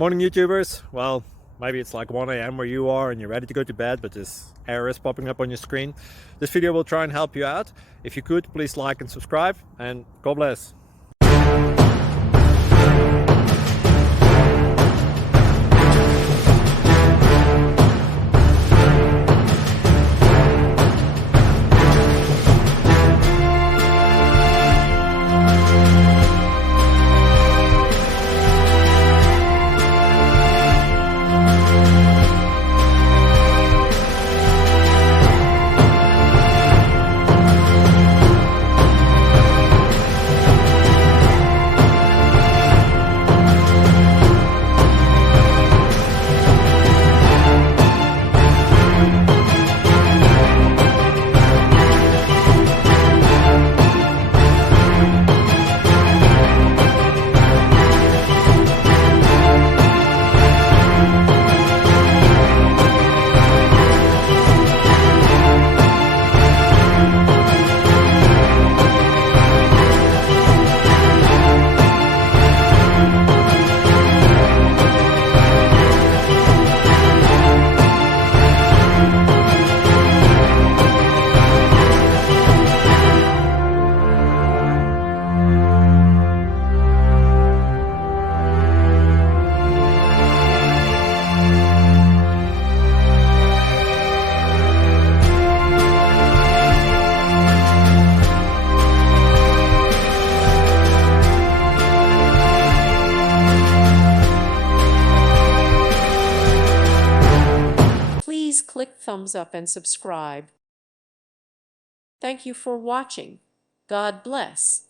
Morning YouTubers. Well, maybe it's like 1 a.m. where you are and you're ready to go to bed, but this error is popping up on your screen. This video will try and help you out. If you could, please like and subscribe, and God bless. Please click thumbs up and subscribe. Thank you for watching. God bless.